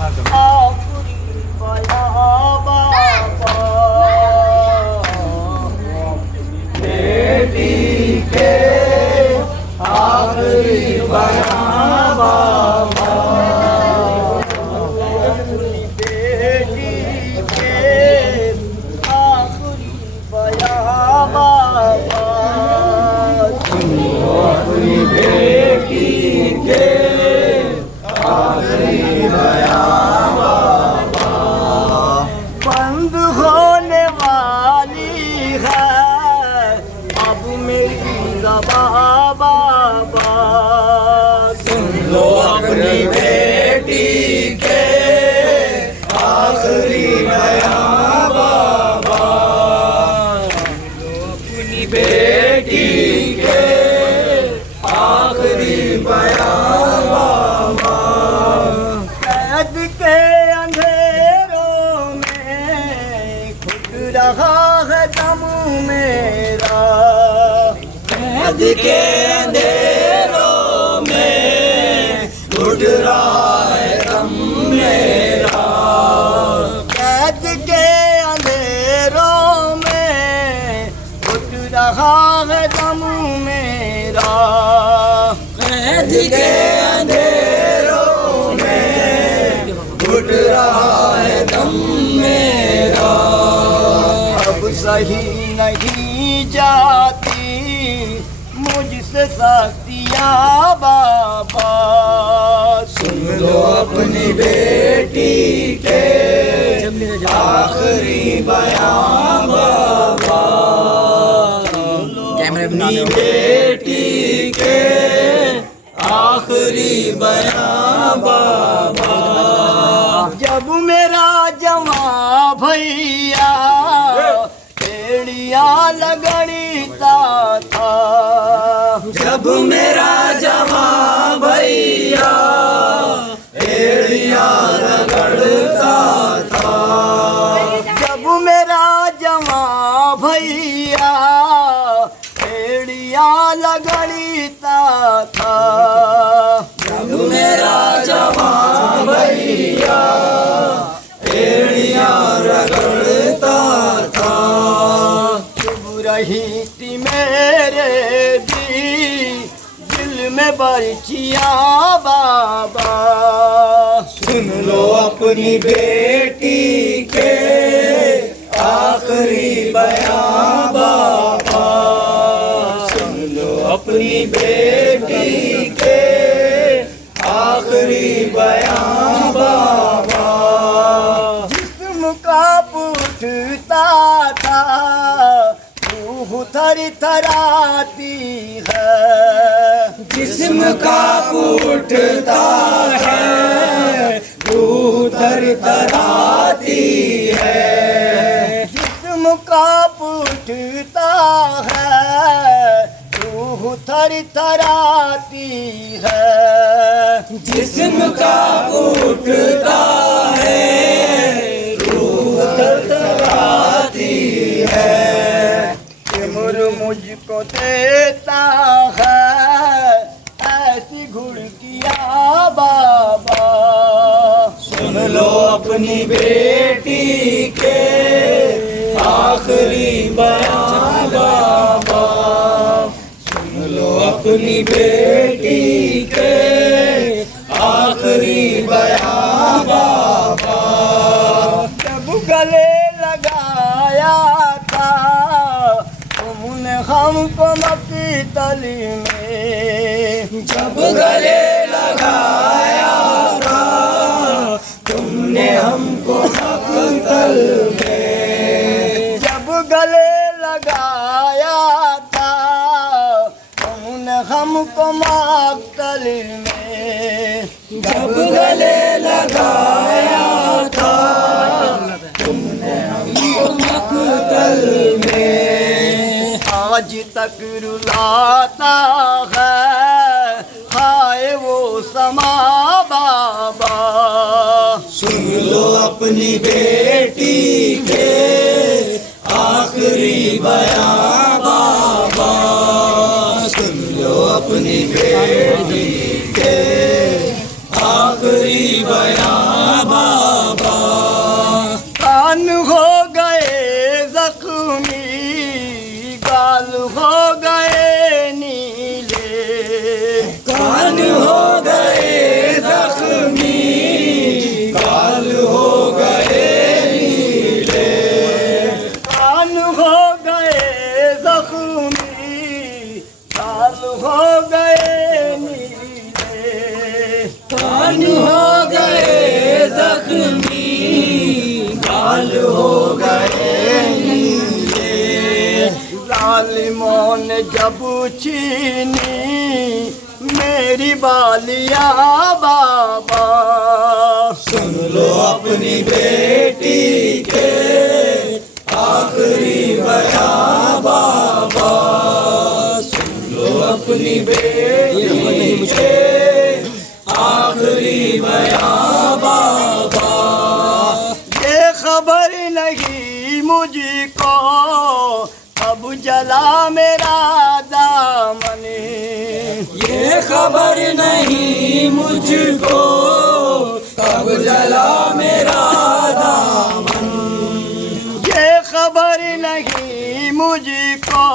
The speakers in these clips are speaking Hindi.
आखिरी बयां बाबा, बेटी के आखिरी बयां बाबा, बेटी के आखिरी बयां बाबा, अपनी बेटी के आखिरी बयां बाबा। बंद होने वाली है अब मेरी ज़बां बाबा, सुन लो अपनी बेटी के आखिरी बयां बाबा, अपनी बेटी के आखिरी बयां बाबा। कैद के अंधेरों में घुट रहा है दम मेरा, कैद के अंधेरों में घुट रहा है दम मेरा, कैद के अंधेरों में घुट रहा है दम मेरा, कैद के अंधेरों में घुट रहा है दम मेरा। अब सही नहीं जाती मुझसे सख्तियाँ बाबा, सुन लो अपनी बेटी के आखिरी बयां बाबा, अपनी बेटी के आखिरी बयां बाबा। जब मेरा जवां भैया एड़िया लगड़ता था, जब मेरा जवां भैया एड़ियां रगड़ता था, जब मेरा जवां भैया एड़िया लगड़ता था, जब मेरा जवां भैया एड़ियां रगड़ता था, चुभ रही थी मेरे दिल में बर्चियाँ बाबा, सुन लो अपनी बेटी के आखिरी बयां बाबा, सुन लो अपनी बेटी के आखिरी बयां बाबा। जिस्म का पूछता था रूह थर थराती है, जिस्म का फूटता है रूह थरथराती है, जिस्म का पूछता है रूह थर थराती है, जिस्म का फूटता है रूह थरथराती है। तिमुर मुझको देता है ऐसी घुड़कियाँ बाबा, सुन लो अपनी बेटी के आखिरी बयां बाबा, सुन लो अपनी बेटी के आखिरी बयां बाबा। जब गले लगाया था तुमने हमको मक्तल में, जब गले लगाया था तुमने हमको मक्तल में, जब गले लगाया था तुमने हमको मक्तल में, जब गले लगाया था तुमने हमको मक्तल में। आज तक रुलाता है हाय वो समा बाबा, सुन लो अपनी बेटी के आखिरी बयां बाबा, सुन लो अपनी बेटी के आखिरी बयां बाबा। जब छीनी मेरी बालिया बाबा, सुन लो अपनी बेटी के आखिरी बयां बाबा, सुन लो अपनी बेटी के आखिरी बयां बाबा। ये खबर नहीं मुझको अब जला मेरा दामन, ये खबर नहीं मुझको कब जला मेरा दामन, ये खबर नहीं मुझको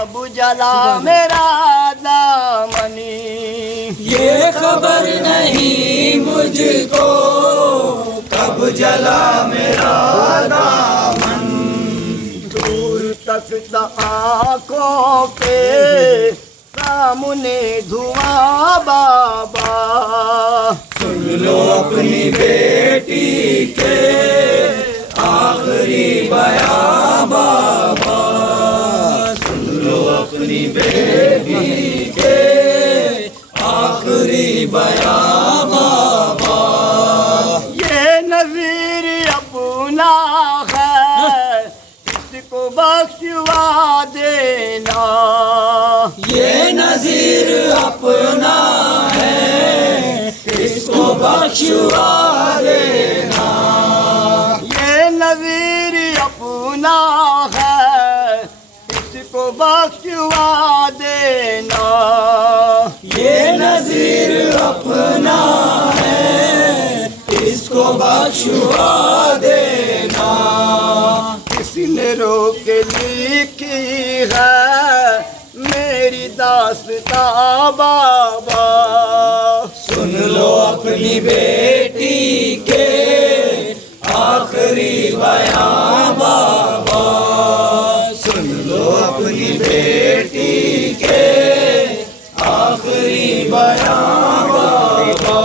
अब जला मेरा दामन, ये खबर नहीं मुझको कब जला मेरा दामन। दूर तक आँखों के सामने धुआं बाबा, सुन लो अपनी बेटी के आखिरी बयां बाबा, सुन लो अपनी बेटी के आखिरी बयां बाबा। ये नज़ीर अपना है इसको बख्शवा देना, ये नज़ीर अपना है इसको बख्शवा देना, ये नज़ीर अपना है इसको बख्शवा देना, ये नज़ीर अपना है इसको बख्शवा देना। किसने रोक लिखी है मेरी दास्तां बाबा, सुन लो अपनी बेटी के आखिरी बयां बाबा, सुन लो अपनी बेटी के आखिरी बयां बाबा।